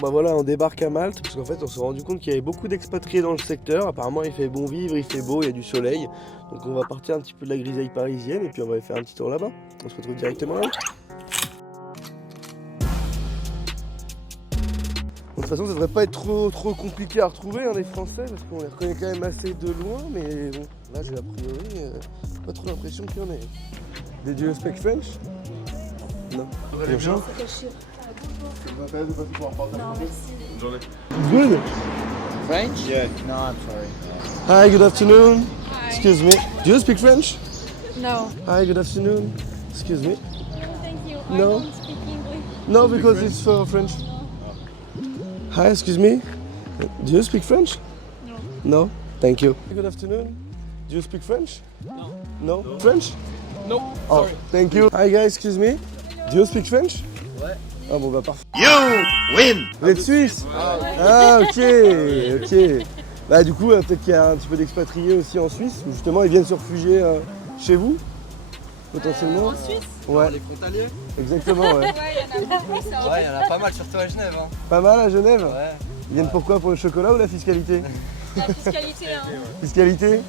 bah voilà, on débarque à Malte parce qu'en fait on s'est rendu compte qu'il y avait beaucoup d'expatriés dans le secteur. Apparemment il fait bon vivre, il fait beau, il y a du soleil. Donc on va partir un petit peu de la grisaille parisienne et puis on va aller faire un petit tour là-bas. On se retrouve directement là. De toute façon ça devrait pas être trop compliqué à retrouver les Français parce qu'on les reconnaît quand même assez de loin, mais bon, là j'ai a priori pas trop l'impression qu'il y en ait. Did you speak French? Non. Bonjour. Good. French? Yeah. No, I'm sorry. Hi, good afternoon. Hi. Excuse me. Do you speak French? No. Hi, good afternoon. Excuse me. Thank you. No. I don't speak English. No, because it's for French. Hi, excuse me. Do you speak French? No. No. Thank you. Good afternoon. Do you speak French? No. No. French? No, Oh, sorry. thank you. Hi guys, excuse me. Do you speak French? Ouais. Ah bon bah parfait. You win. Vous êtes suisse? Ah ok. Bah du coup peut-être qu'il y a un petit peu d'expatriés aussi en Suisse, où justement ils viennent se réfugier chez vous, potentiellement. En Suisse? Ouais, Les frontaliers? exactement ouais. Ouais, il y en a beaucoup, ça. Ouais, il y en a pas mal, surtout à Genève. Hein. Pas mal à Genève? Ouais. Ils viennent pourquoi? Pour le chocolat ou la fiscalité? La fiscalité, hein. Fiscalité? Ouais,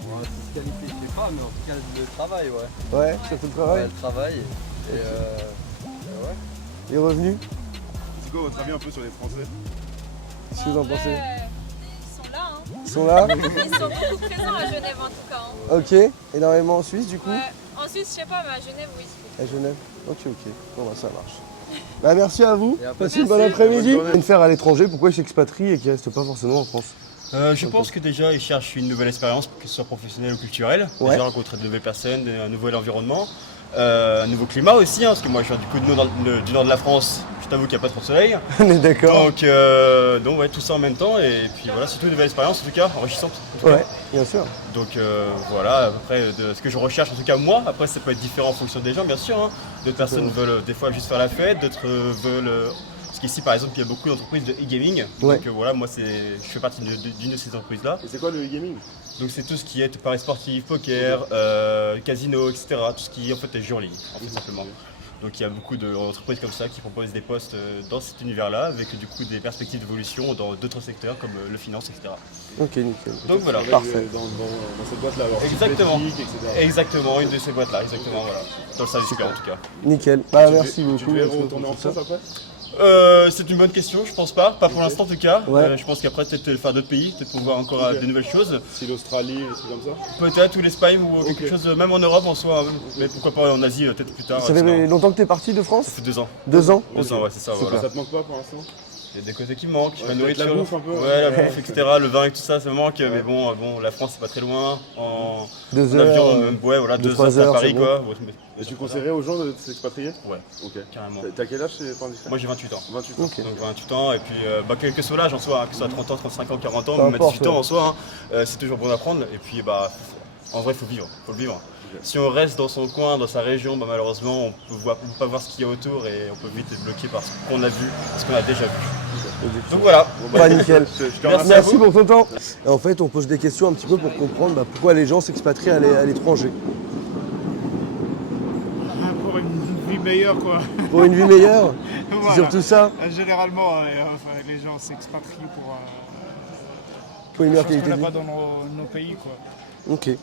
fiscalité, je sais pas, mais en tout cas, le travail, ouais. Ouais, surtout le Ouais, travail. le travail. Et ouais. Les revenus? C'est quoi votre avis un peu sur les Français? Qu'est-ce que vous en pensez? Ils sont là, hein. Ils sont là? Ils sont beaucoup présents à Genève, en tout cas. Hein. Ok, énormément en Suisse du coup? Ouais. En Suisse, je sais pas, mais à Genève, oui. À Genève? Ok. Bon bah ça marche. Bah merci à vous, Et après, passez une bonne merci, après-midi. bonne journée. Ils faire à l'étranger, pourquoi ils s'expatrient et qu'ils restent pas forcément en France? Je pense que déjà ils cherchent une nouvelle expérience, que ce soit professionnelle ou culturelle. Ouais. Déjà rencontrer de nouvelles personnes, un nouvel environnement, un nouveau climat aussi, hein, parce que moi je viens du coup du nord de la France, je t'avoue qu'il n'y a pas trop de soleil. On est d'accord? Donc ouais, tout ça en même temps, et puis voilà, surtout une nouvelle expérience en tout cas, enrichissante. En tout cas. Ouais, bien sûr. Donc voilà, après de ce que je recherche en tout cas moi, après ça peut être différent en fonction des gens bien sûr. Hein. D'autres personnes veulent des fois juste faire la fête, d'autres veulent... Parce qu'ici par exemple il y a beaucoup d'entreprises de e-gaming, Ouais. donc voilà, moi je fais partie d'une de ces entreprises là. Et c'est quoi le e-gaming? Donc c'est tout ce qui est paris sportif, poker, casino, etc. Tout ce qui en fait est jeu en ligne, en fait simplement. Donc il y a beaucoup d'entreprises comme ça qui proposent des postes dans cet univers-là, avec du coup des perspectives d'évolution dans d'autres secteurs comme le finance, etc. Ok, nickel. Donc voilà. Parfait. Dans cette boîte-là, alors Exactement. cybernétique, etc. Exactement, une de ces boîtes-là, exactement, voilà. Dans le service client en tout cas. Nickel. Bah Tu merci devais- beaucoup. Tu devais merci retourner en pour tout France ça. après? C'est une bonne question, je pense pas pour l'instant en tout cas. Ouais. Je pense qu'après peut-être faire d'autres pays, peut-être pour voir encore Ok. de nouvelles choses. Si l'Australie, des trucs comme ça? Peut-être ou l'Espagne ou quelque Ok. chose, même en Europe en soi, mais pourquoi pas en Asie peut-être plus tard. Ça c'est fait marrant. longtemps que t'es parti de France? Ça fait 2 ans. 2 ans? 2 ans, ouais, c'est ça, voilà. Ça te manque pas pour l'instant? Il y a des côtés qui me manquent, Ouais, la peut-être nourriture, la bouffe un peu, ouais, la ouais. bouffe, etc. Le vin et tout ça, ça me manque, mais bon, la France c'est pas très loin. En 2 en heures. avion, ouais, voilà, 2, 2 3 heures à heures, Paris, c'est bon. quoi. Ouais, Et tu conseillerais aux gens de s'expatrier? Ouais, Ok. carrément. T'as quel âge, c'est pas indiscret? Moi j'ai 28 ans. 28 ans. Ok. Donc 28 ans, et puis quel que soit l'âge en soi, hein, que ce soit 30 ans, 35 ans, 40 ans, Peu même à importe, 18 ans ouais. en soi, hein, c'est toujours bon d'apprendre. Et puis en vrai, faut le vivre. Si on reste dans son coin, dans sa région, malheureusement, on peut pas voir ce qu'il y a autour et on peut vite être bloqué par ce qu'on a vu, ce qu'on a déjà vu. Donc voilà. Bon, Bah nickel. Je te Merci. remercie. Merci pour ton temps. Et en fait, on pose des questions un petit peu pour comprendre pourquoi les gens s'expatrient à l'étranger. Pour une vie meilleure, quoi. Pour une vie meilleure? C'est Voilà. surtout ça? Généralement, les gens s'expatrient Pour une des meilleure choses qu'on qualité n'a de pas vie? dans nos pays, quoi. Ok. Ouais,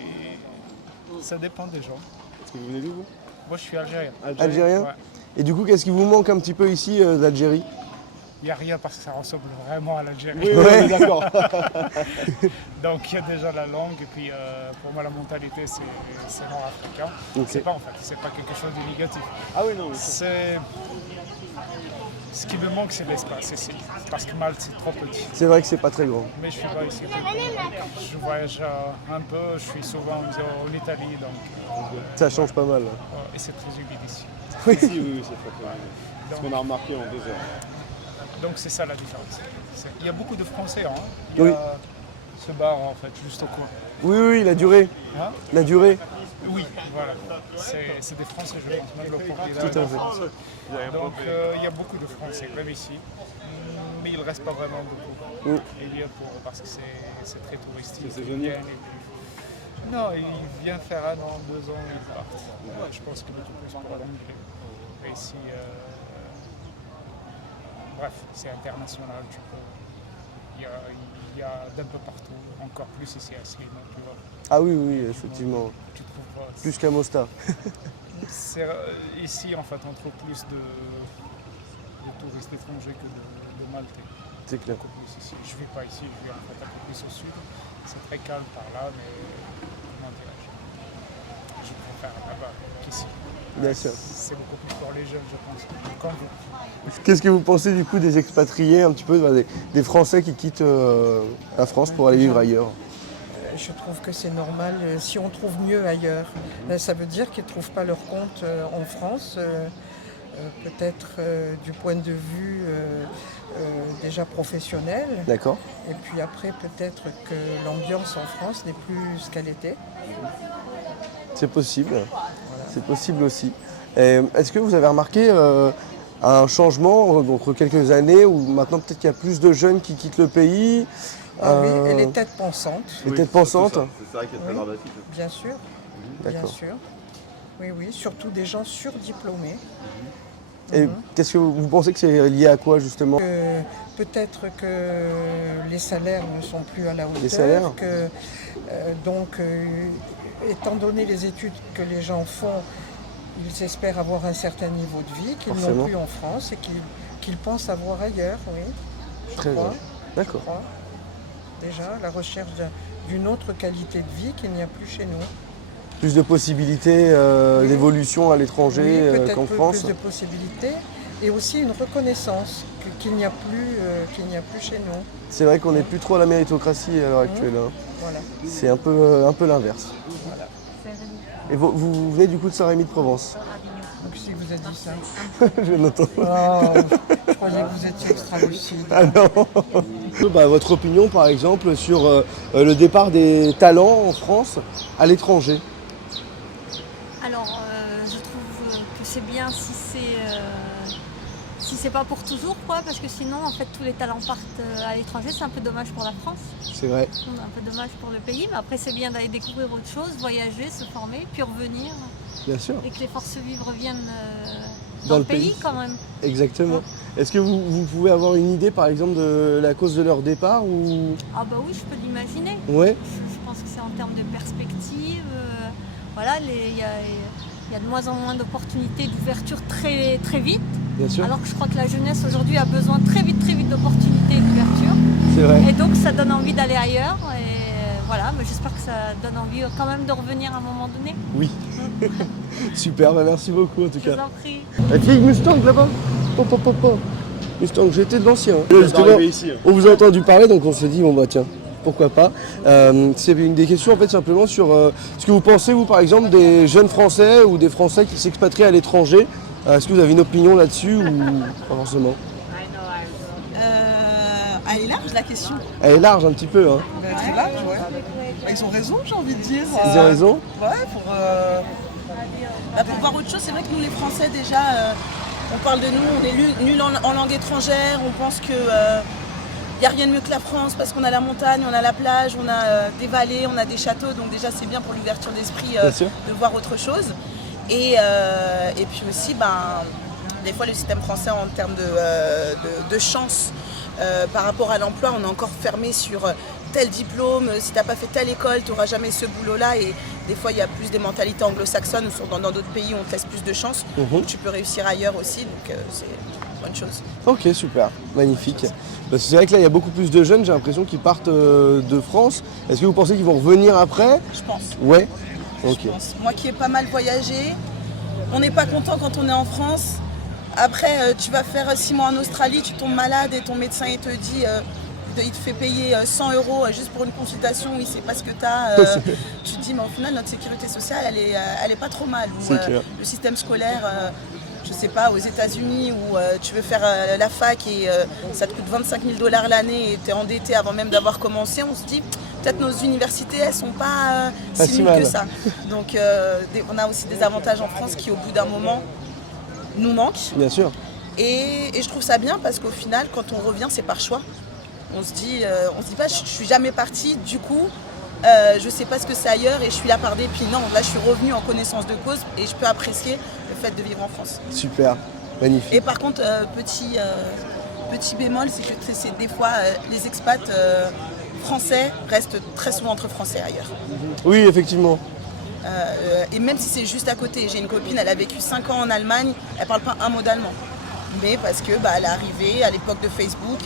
et ça dépend des gens. Est-ce que vous venez d'où, vous? Moi, je suis algérien. Algérien? Ouais. Et du coup, qu'est-ce qui vous manque un petit peu ici d'Algérie? Il n'y a rien parce que ça ressemble vraiment à l'Algérie. Oui, Ouais. on est d'accord. Donc, il y a déjà la langue et puis pour moi, la mentalité, c'est nord-africain. Ok. C'est pas quelque chose de négatif. Ah oui, non. C'est... Ce qui me manque, c'est l'espace ici. Parce que Malte, c'est trop petit. C'est vrai que c'est pas très grand. Mais je suis pas ici. Je voyage un peu, je suis souvent en Italie, donc, Ça change pas mal. et c'est très humide ici. Oui, oui, c'est très très bien. Ce qu'on a remarqué en 2 heures. Donc c'est ça la différence. Il y a beaucoup de Français, hein. Il y a Oui. ce bar en fait, juste au coin. Oui, la durée. Hein? La durée. Oui, voilà. C'est des Français, je pense, même le propriétaire. Tout à est fait. français. Donc il y a beaucoup de Français, même ici. Mais il ne reste pas vraiment beaucoup. Mm. Il y a parce que c'est très touristique. C'est Ils saisonnier. viennent et puis- Non, il vient faire 1 an, 2 ans, il part. Je pense que beaucoup plus pour l'anglais. Et ici, bref, c'est international. Il y a d'un peu partout, encore plus ici à Sliema, tu vois. Ah oui, oui, effectivement. Tu trouves, Plus qu'à Mostar. ici, en fait, on trouve plus de touristes étrangers que de Maltais. C'est clair. Beaucoup plus ici. Je ne vis pas ici, je vis en fait un peu plus au sud. C'est très calme par là, mais comment dirais-je, je préfère là-bas qu'ici. Bien sûr. C'est beaucoup plus pour les jeunes, je pense, comme vous. Qu'est-ce que vous pensez du coup des expatriés, un petit peu des Français qui quittent la France pour aller vivre ailleurs? Je trouve que c'est normal. Si on trouve mieux ailleurs, ça veut dire qu'ils ne trouvent pas leur compte en France. Peut-être du point de vue déjà professionnel. D'accord. Et puis après, peut-être que l'ambiance en France n'est plus ce qu'elle était. C'est possible. Voilà. C'est possible aussi. Est-ce que vous avez remarqué un changement entre quelques années où maintenant peut-être qu'il y a plus de jeunes qui quittent le pays? Ah oui, et les têtes pensantes. Les têtes pensantes? C'est vrai qu'il y a très dramatique. Bien sûr. Bien D'accord. sûr. Oui, oui, surtout des gens surdiplômés. Et qu'est-ce que vous pensez que c'est lié à quoi justement? Peut-être que les salaires ne sont plus à la hauteur. Les salaires? Donc, étant donné les études que les gens font, ils espèrent avoir un certain niveau de vie qu'ils n'ont plus en France et qu'ils pensent avoir ailleurs, oui. Très bien. D'accord. Je crois. Déjà, la recherche d'une autre qualité de vie qu'il n'y a plus chez nous. Plus de possibilités d'évolution à l'étranger peut-être qu'en France. Plus de possibilités et aussi une reconnaissance qu'il n'y a plus chez nous. C'est vrai qu'on n'est plus trop à la méritocratie à l'heure actuelle. Hein. Voilà. C'est un peu l'inverse. Voilà. Et vous venez du coup de Saint-Rémy de Provence? Donc si vous avez dit ça. Je n'entends Oh, je croyais que vous étiez extra lucide. Ah non. Votre opinion par exemple sur le départ des talents en France à l'étranger? Alors, je trouve que c'est bien si c'est pas pour toujours, quoi, parce que sinon, en fait, tous les talents partent à l'étranger. C'est un peu dommage pour la France. C'est vrai. Un peu dommage pour le pays, mais après, c'est bien d'aller découvrir autre chose, voyager, se former, puis revenir. Bien sûr. Et que les forces vives reviennent Dans dans le le pays, pays. quand même. Exactement. Est-ce que vous pouvez avoir une idée par exemple de la cause de leur départ ou... Ah bah oui, je peux l'imaginer. Ouais. Je pense que c'est en termes de perspective. Voilà, il y a de moins en moins d'opportunités d'ouverture très, très vite. Bien sûr. Alors que je crois que la jeunesse aujourd'hui a besoin très vite d'opportunités et d'ouverture. C'est vrai. Et donc ça donne envie d'aller ailleurs. Et voilà, mais j'espère que ça donne envie quand même de revenir à un moment donné. Oui. Super, merci beaucoup en tout Je vous cas. en prie. La vieille Mustang là-bas. Mustang, j'étais de l'ancien. Justement, arrivé ici, hein. on vous a entendu parler donc on se dit bon bah tiens, pourquoi pas. C'est une des questions en fait simplement sur ce que vous pensez vous par exemple des jeunes Français ou des Français qui s'expatrient à l'étranger. Est-ce que vous avez une opinion là-dessus ou pas forcément? Elle est large la question. Elle est large un petit peu hein. Très large, ouais. Ils ont raison, j'ai envie de dire. Ils ont raison? Ouais, pour voir autre chose. C'est vrai que nous les Français déjà, on parle de nous, on est nuls en langue étrangère, on pense que n'y a rien de mieux que la France parce qu'on a la montagne, on a la plage, on a des vallées, on a des châteaux, donc déjà c'est bien pour l'ouverture d'esprit de voir autre chose. Et puis aussi, des fois le système français en termes de chance par rapport à l'emploi, on est encore fermé sur tel diplôme, si tu n'as pas fait telle école, tu n'auras jamais ce boulot-là. Et des fois, il y a plus des mentalités anglo-saxonnes, dans d'autres pays, on te laisse plus de chance. Donc, tu peux réussir ailleurs aussi, donc c'est une bonne chose. Ok, super, magnifique. Parce que c'est vrai que là, il y a beaucoup plus de jeunes, j'ai l'impression, qui partent de France. Est-ce que vous pensez qu'ils vont revenir après? Je pense. Ouais. Ok. Je pense. Moi qui ai pas mal voyagé, on n'est pas content quand on est en France. Après, tu vas faire 6 mois en Australie, tu tombes malade et ton médecin il te dit, il te fait payer 100 € juste pour une consultation, il ne sait pas ce que tu as. Tu te dis, mais au final, notre sécurité sociale, elle est pas trop mal. Ou, le système scolaire, je ne sais pas, aux États-Unis où tu veux faire la fac et ça te coûte 25 000 $ l'année et tu es endetté avant même d'avoir commencé, on se dit, peut-être nos universités, elles ne sont pas si nulles que ça. Donc, on a aussi des avantages en France qui, au bout d'un moment, nous manquent. Bien sûr. Et je trouve ça bien parce qu'au final, quand on revient, c'est par choix. On se dit pas, je suis jamais partie, du coup, je sais pas ce que c'est ailleurs et je suis là par dépit. Non, là, je suis revenue en connaissance de cause et je peux apprécier le fait de vivre en France. Super, magnifique. Et par contre, petit Petit bémol, c'est que c'est des fois les expats français restent très souvent entre français ailleurs. Oui, effectivement. Et même si c'est juste à côté, j'ai une copine, elle a vécu 5 ans en Allemagne, elle parle pas un mot d'allemand. Mais parce que elle est arrivée à l'époque de Facebook,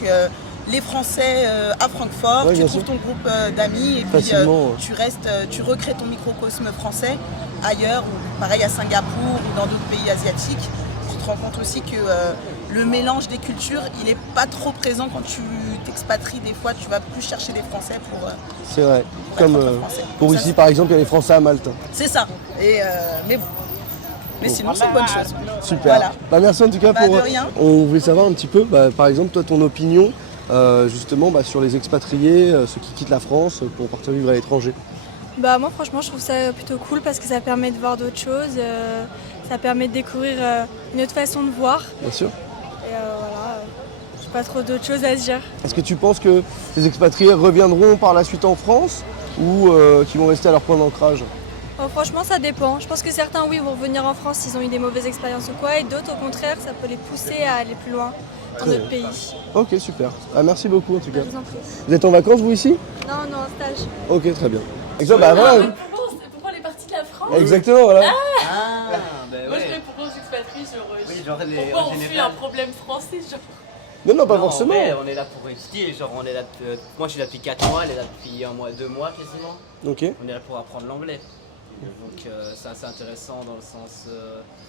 les Français à Francfort, Ouais, tu bien trouves sûr. ton groupe d'amis et puis Facilement, ouais. tu recrées ton microcosme français ailleurs, ou pareil à Singapour ou dans d'autres pays asiatiques. Tu te rends compte aussi que le mélange des cultures, il n'est pas trop présent quand tu t'expatries. Des fois, tu vas plus chercher des Français pour C'est vrai. être Comme entre Français. pour Ça, ici, par exemple, il y a les Français à Malte. c'est ça. Et, mais bon. Mais sinon, c'est une bonne chose. Super. Voilà. Bah, merci en tout cas pour. De rien. On voulait savoir un petit peu, par exemple, toi, ton opinion justement sur les expatriés, ceux qui quittent la France pour partir vivre à l'étranger. Bah moi franchement je trouve ça plutôt cool parce que ça permet de voir d'autres choses, ça permet de découvrir une autre façon de voir Bien sûr. et voilà, j'ai pas trop d'autres choses à dire. Est-ce que tu penses que ces expatriés reviendront par la suite en France ou qu'ils vont rester à leur point d'ancrage? Franchement ça dépend, je pense que certains oui vont revenir en France s'ils ont eu des mauvaises expériences ou quoi et d'autres au contraire ça peut les pousser à aller plus loin dans Très notre pays. Ok, super. Ah, merci beaucoup en tout cas. Je vous en prie. Vous êtes en vacances vous ici? Non, non, stage. Ok, très bien. Exactement, voilà. Pourquoi on est parti de la France? Exactement, voilà. Ah, bah Moi je ouais. voulais pourquoi on s'expatrie, Oui, genre pourquoi en on fuit général. un problème français, genre. Non, non, pas Non, forcément. ouais, on est là pour étudier, genre on est là, moi je suis là depuis 4 mois, elle est là depuis 1 mois, 2 mois quasiment. Ok. On est là pour apprendre l'anglais. Donc c'est assez intéressant dans le sens,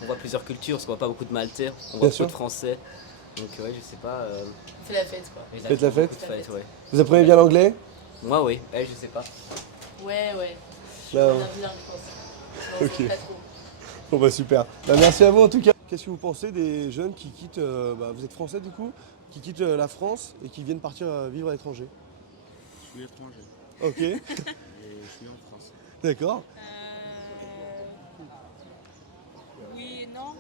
on voit plusieurs cultures, parce qu'on voit pas beaucoup de Maltais, on voit Bien beaucoup sûr. de Français. Donc ouais, je sais pas. C'est la fête quoi. Faites la fête. beaucoup de fêtes, ouais. Vous apprenez bien l'anglais? Moi oui, elle je sais pas. Ouais. Là, On a bien, je pense. Non, Ok. c'est pas trop. Bon bah super. Bah, merci à vous en tout cas. Qu'est-ce que vous pensez des jeunes qui quittent, vous êtes français du coup, qui quittent la France et qui viennent partir vivre à l'étranger? Je suis étranger Ok, et je suis en France. d'accord. Oui et non.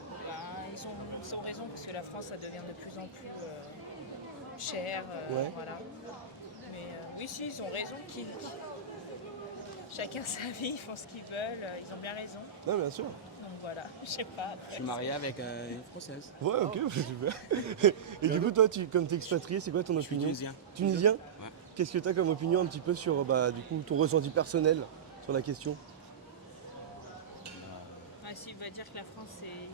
Ils ont raison parce que la France ça devient de plus en plus cher. Ouais. Voilà. Mais oui, si, ils ont raison. Chacun sa vie, ils font ce qu'ils veulent. Ils ont bien raison. Non, bien sûr. Donc voilà, je sais pas. Je suis marié avec une Française. Ouais, ok, super. Et du coup, toi, comme t'es expatrié, c'est quoi ton Je suis opinion? tunisien. Tunisien? Ouais. Qu'est-ce que tu as comme opinion un petit peu sur du coup, ton ressenti personnel sur la question? S'il veut dire que la France c'est.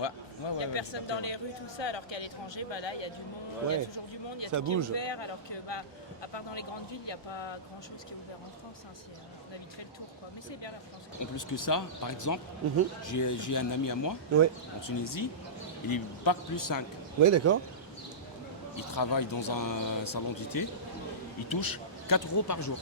Ouais. Il n'y a personne dans les rues, tout ça, alors qu'à l'étranger, là, il y a du monde, il y Ouais. a toujours du monde, il y a Ça tout qui bouge. est ouvert, alors que, à part dans les grandes villes, il n'y a pas grand-chose qui est ouvert en France. On a vite fait le tour, quoi. Mais c'est bien la France. En plus que ça, par exemple, Mhm. j'ai un ami à moi Ouais, en Tunisie, il est bac plus 5. ouais, d'accord. Il travaille dans un salon de thé, il touche 4 euros par jour.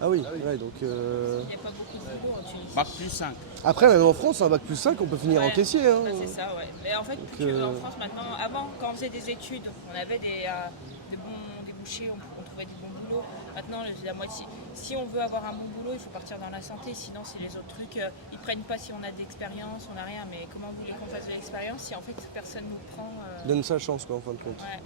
Ah oui, ouais, donc. Il n'y a pas beaucoup de boulot en Tunisie. Bac plus 5. Après, même en France, un bac plus 5, on peut finir en Ouais. caissier. Hein. C'est ça, ouais. Mais en fait, en France maintenant, avant, quand on faisait des études, on avait des bons débouchés, on trouvait du bon boulot. Maintenant, la moitié. Si on veut avoir un bon boulot, il faut partir dans la santé. Sinon, c'est les autres trucs. Ils prennent pas si on a d'expérience, on n'a rien. Mais comment vous voulez qu'on fasse de l'expérience si en fait personne nous prend Donne sa chance, quoi, en fin de compte. Ouais.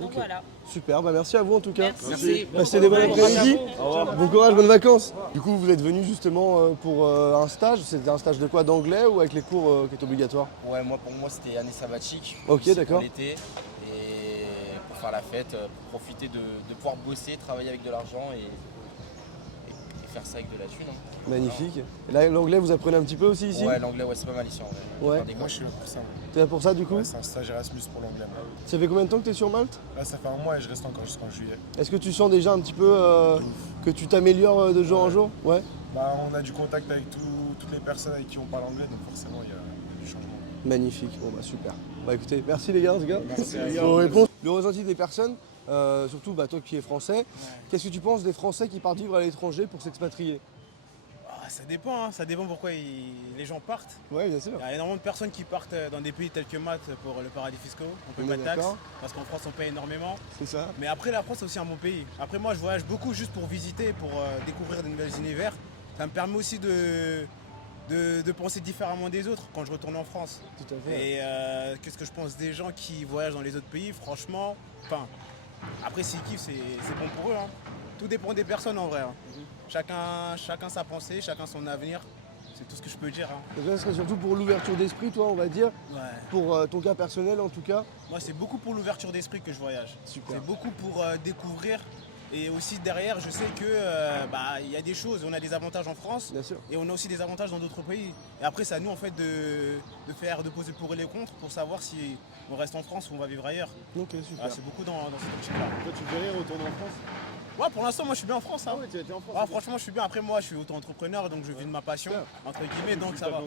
Donc Ok. voilà. Super, merci à vous en tout cas. Merci. Passez des bonnes Bon après-midi. courage. Au revoir. Bon courage, bonnes vacances. Du coup, vous êtes venu justement pour un stage. C'était un stage de quoi? D'anglais ou avec les cours qui est obligatoire? Ouais, pour moi c'était année sabbatique. Ok, Ici, d'accord. pour l'été et pour faire la fête, pour profiter de pouvoir bosser, travailler avec de l'argent et faire ça avec de la thune. Hein. Magnifique. Et là, l'anglais, vous apprenez un petit peu aussi ici? Ouais, l'anglais, c'est pas mal ici en vrai. Ouais. Moi je suis là pour ça. T'es là pour ça du coup? C'est un stage Erasmus pour l'anglais. Ça fait combien de temps que t'es sur Malte? Là, ça fait 1 mois et je reste encore jusqu'en juillet. Est-ce que tu sens déjà un petit peu que tu t'améliores de jour en jour? Ouais. On a du contact avec toutes les personnes avec qui on parle anglais, donc forcément il y a du changement. Magnifique, bon bah super. Bah écoutez, merci les gars en tout cas. Merci à vous. Pour vos réponses. Le ressenti des personnes, surtout toi qui es français, qu'est-ce que tu penses des Français qui partent vivre à l'étranger pour s'expatrier? Ça dépend, ça dépend pourquoi les gens partent. Ouais, bien sûr. Il y a énormément de personnes qui partent dans des pays tels que Malte pour le paradis fiscal. On On paye est pas de taxes d'accord. parce qu'en France on paye énormément. C'est ça. Mais après la France c'est aussi un bon pays. Après moi je voyage beaucoup juste pour visiter, pour découvrir de nouveaux univers. Ça me permet aussi de penser différemment des autres quand je retourne en France. Tout à fait. Et qu'est-ce que je pense des gens qui voyagent dans les autres pays? Franchement, après s'ils kiffent c'est bon pour eux. Hein. Tout dépend des personnes en vrai. Hein. Chacun sa pensée, chacun son avenir. C'est tout ce que je peux dire. Hein. Donc là, ce serait surtout pour l'ouverture d'esprit, toi, on va dire. Ouais. Pour ton cas personnel, en tout cas. Moi, c'est beaucoup pour l'ouverture d'esprit que je voyage. Super. C'est beaucoup pour découvrir. Et aussi derrière, je sais que il y a des choses, on a des avantages en France. Bien sûr. Et on a aussi des avantages dans d'autres pays. Et après, c'est à nous en fait de poser le pour et les contre pour savoir si on reste en France ou on va vivre ailleurs. Ok, super. C'est beaucoup dans cette optique-là. Toi, tu verrais retourner en France? Ouais, pour l'instant, moi je suis bien en France. Hein. Ah ouais, tu es en France? Ouais, franchement, je suis bien. Après, moi, je suis auto-entrepreneur, donc je vis de ma passion, entre guillemets, donc ça va.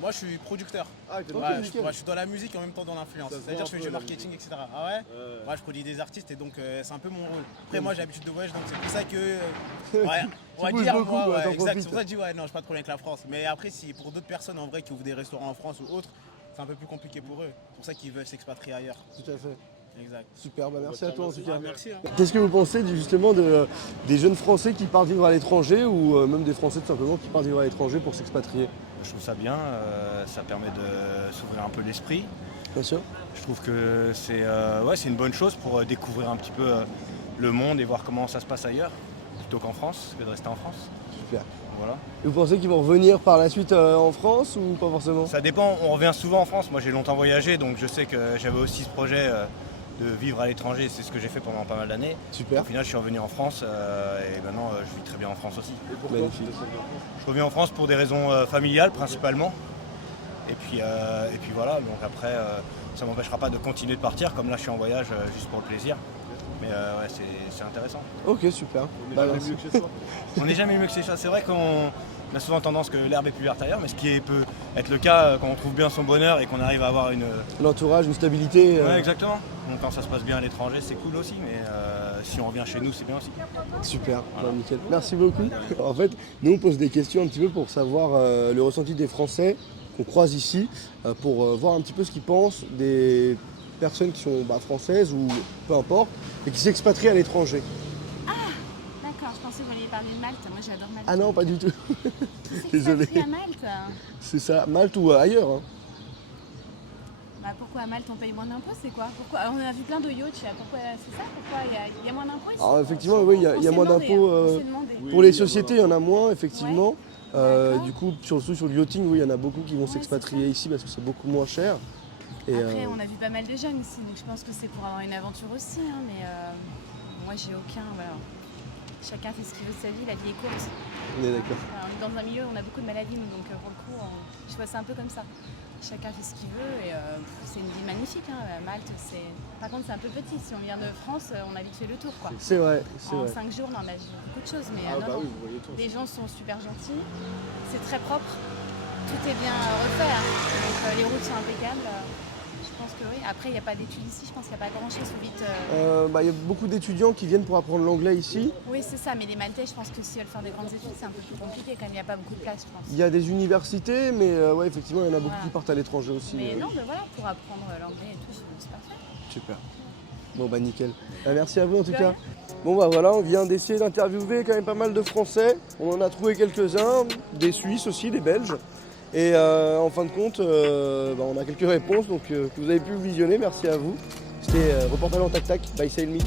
Moi, je suis producteur. Ah, t'es je suis dans la musique et en même temps dans l'influence. C'est-à-dire que je fais du marketing, etc. Ah ouais? Moi, je produis des artistes et donc c'est un peu mon rôle. Après, moi, j'ai l'habitude de voyager, donc c'est pour ça que. Ouais, on va dire, beaucoup, moi, ouais, exact. C'est pour ça que je dis, ouais, non, j'ai pas de problème avec la France. Mais après, si pour d'autres personnes en vrai qui ouvrent des restaurants en France ou autres, c'est un peu plus compliqué pour eux. C'est pour ça qu'ils veulent s'expatrier ailleurs. Tout à fait. Exact. Super, merci à toi en tout cas. Merci. Hein. Qu'est-ce que vous pensez justement des jeunes Français qui partent vivre à l'étranger ou même des Français tout simplement qui partent vivre à l'étranger pour s'expatrier? Je trouve ça bien, ça permet de s'ouvrir un peu l'esprit. Bien sûr. Je trouve que c'est une bonne chose pour découvrir un petit peu le monde et voir comment ça se passe ailleurs, plutôt qu'en France, que de rester en France. Super. Voilà. Et vous pensez qu'ils vont revenir par la suite en France ou pas forcément? Ça dépend, on revient souvent en France. Moi j'ai longtemps voyagé, donc je sais que j'avais aussi ce projet de vivre à l'étranger, c'est ce que j'ai fait pendant pas mal d'années. Super. Au final je suis revenu en France et maintenant je vis très bien en France aussi. Et pourquoi? Magnifique. Je reviens en France pour des raisons familiales principalement. Et puis voilà, donc après ça ne m'empêchera pas de continuer de partir, comme là je suis en voyage juste pour le plaisir. Mais ouais, c'est intéressant. Ok, super. On n'est jamais mieux que chez soi. C'est vrai qu'on a souvent tendance que l'herbe est plus verte ailleurs, mais ce qui peut être le cas quand on trouve bien son bonheur et qu'on arrive à avoir l'entourage, une stabilité. Ouais, exactement. Donc quand ça se passe bien à l'étranger, c'est cool aussi, mais si on revient chez nous, c'est bien aussi. Super, voilà. Nickel. Merci beaucoup. En fait, nous on pose des questions un petit peu pour savoir le ressenti des Français qu'on croise ici, pour voir un petit peu ce qu'ils pensent des personnes qui sont françaises ou peu importe, et qui s'expatrient à l'étranger. Ah, d'accord, je pensais que vous alliez parler de Malte. Moi j'adore Malte. Ah non, pas du tout. Désolé. À Malte. C'est ça, Malte ou ailleurs. Hein. Bah, pourquoi à Malte on paye moins d'impôts? C'est quoi? Pourquoi? On a vu plein de yachts. Pourquoi c'est ça? Pourquoi il y a moins d'impôts ici? Alors effectivement, oui, il y a moins d'impôts. Pour les sociétés, il y en a moins, effectivement. Ouais. Du coup, surtout sur le yachting, oui, il y en a beaucoup qui vont s'expatrier ici parce que c'est beaucoup moins cher. Et après, on a vu pas mal de jeunes ici, donc je pense que c'est pour avoir une aventure aussi. Hein, mais moi, j'ai aucun. Voilà. Chacun fait ce qu'il veut de sa vie, la vie est courte. On est d'accord. On est dans un milieu où on a beaucoup de maladies, nous, donc pour le coup, je vois ça un peu comme ça. Chacun fait ce qu'il veut et c'est une ville magnifique. Hein. Malte, par contre, c'est un peu petit. Si on vient de France, on a vite fait le tour. C'est vrai. En 5 jours, on a vu beaucoup de choses. Mais oui, vous voyez tout. Les gens sont super gentils, c'est très propre, tout est bien refait. Hein. Donc, les routes sont impeccables. Je pense que oui. Après, il n'y a pas d'études ici, je pense qu'il n'y a pas grand-chose ou vite. Il y a beaucoup d'étudiants qui viennent pour apprendre l'anglais ici. Oui, c'est ça, mais les Maltais, je pense que s'ils veulent faire des grandes études, c'est un peu plus compliqué quand il n'y a pas beaucoup de place, je pense. Il y a des universités, mais ouais, effectivement, il y en a beaucoup qui partent à l'étranger aussi. Mais non, mais voilà, pour apprendre l'anglais et tout, c'est parfait. Super. Bon, nickel. Merci à vous en tout cas. Bon, voilà, on vient d'essayer d'interviewer quand même pas mal de Français. On en a trouvé quelques-uns, des Suisses aussi, des Belges. Et en fin de compte, on a quelques réponses donc, que vous avez pu visionner. Merci à vous. C'était Reportage en Tac Tac by Sail Me.